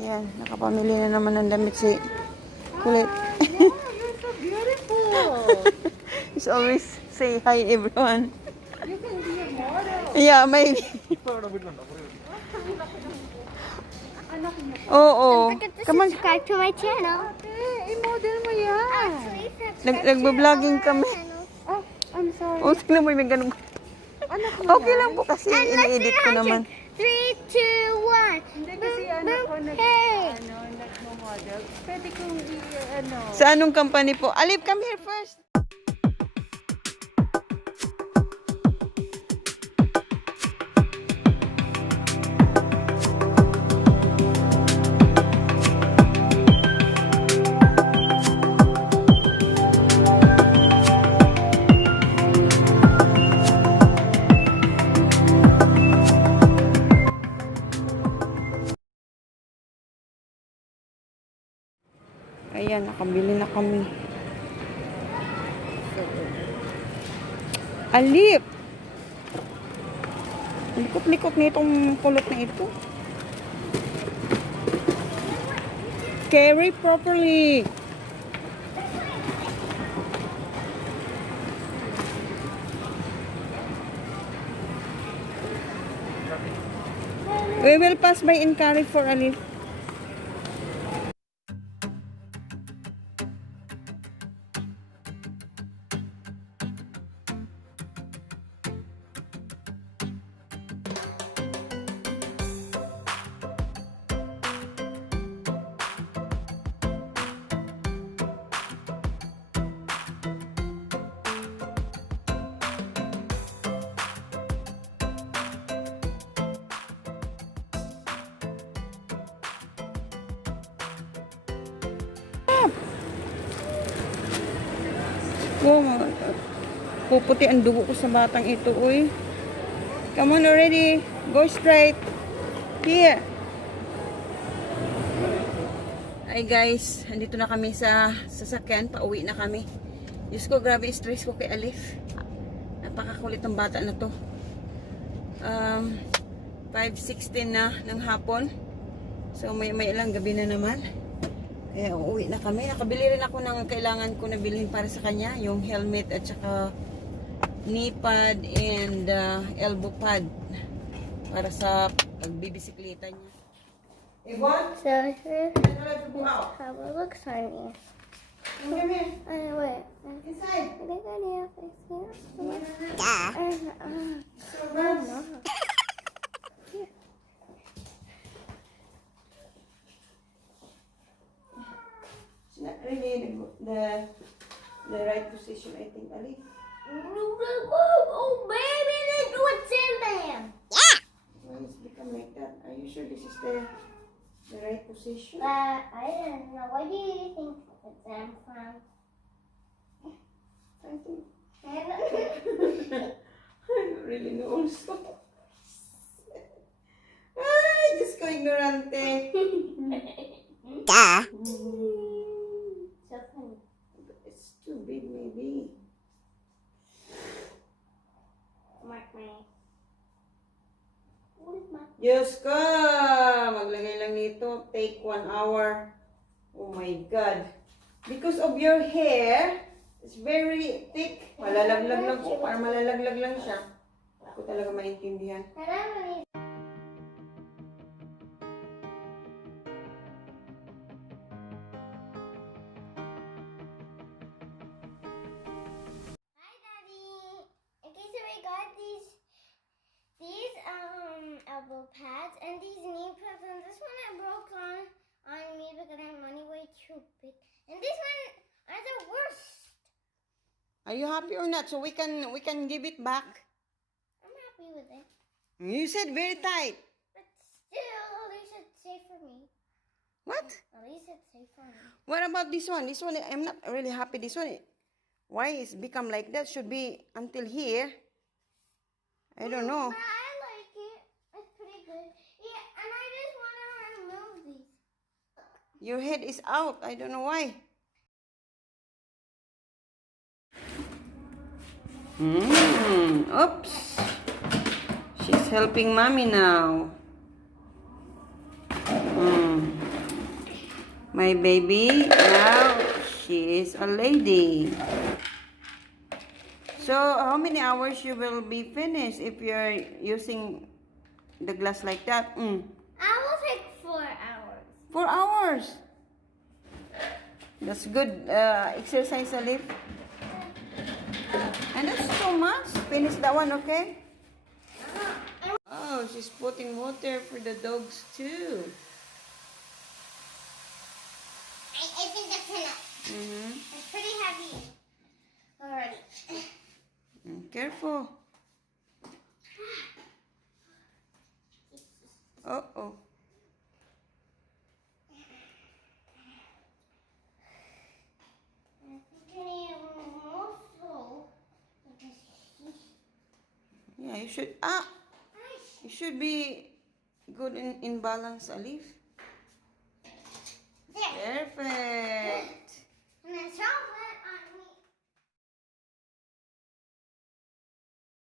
Ayan, nakapamili na naman ng damit si Kulit. You're so beautiful. He's always say hi everyone. You can be a model. Yeah, maybe. Anak mo. Oo. Come on. Subscribe to my channel. I-model mo yan. Nag-vlogging kami. Oh, I'm sorry. Oh, sino mo may ganun? Anak mo Okay lang po kasi ini-edit ko naman. 3, 2, 1. Hindi kasi anak ko nagmo-model. Pwede kong Sa anong company po? Alip, come here first. Ayan, nakabili na kami. Alip! Likot-likot nitong kulot na ito. Carry properly. We will pass by and carry for Alip. Oh, puputi ang dugo ko sa batang ito, uy. Come on already. Go straight. Here. Hi guys, andito na kami sa sasakyan. Pauwi na kami. Diyos ko, grabe stress ko kay Alif. Napakakulit ng bata na to. 5:16 na ng hapon. So may lang gabi na naman. Kaya uuwi na kami. Nakabili rin ako ng kailangan ko na bilhin para sa kanya. Yung helmet at saka knee pad and elbow pad. Para sa pagbibisikleta niya. Ewan? So here's how it looks on me. Wait. Inside. I think I need to fix it. It's not really the right position, I think, Ali. Oh baby, look what's in there. Why it's become like that? Are you sure this is the right position? I don't know. Where do you think it's from? I think. I don't really know also. Ay, Diyos ko, ignorante. So funny. It's too big, maybe. Mark my. What is my? Diyos ko! Maglagay lang nito. Take 1 hour. Oh my God. Because of your hair, it's very thick. Malalaglag lang po. Parang malalaglag lang siya. Ako talaga maintindihan. Hi, Daddy. Okay, so we got these elbow pads and these knee pads, and this one I broke on me because my money way too big, and this one are the worst. Are you happy or not? So we can give it back. I'm happy with it, You said very tight. but still, at least it's safe for me. What? At least it's safe for me. What about this one? This one, I'm not really happy. This one, why it's become like that? Should be until here. I don't know. But I like it. It's pretty good. Yeah, and I just want to remove these. Your head is out. I don't know why. Oops. She's helping mommy now. My baby, now she is a lady. So, how many hours you will be finished if you're using the glass like that? I will take 4 hours. 4 hours. That's good exercise, Alif. And that's too much. Finish that one, okay? Oh, she's putting water for the dogs too. I think that's enough. It's pretty heavy already. Careful. Uh-oh. Yeah, you should. You should be good in balance, Alif.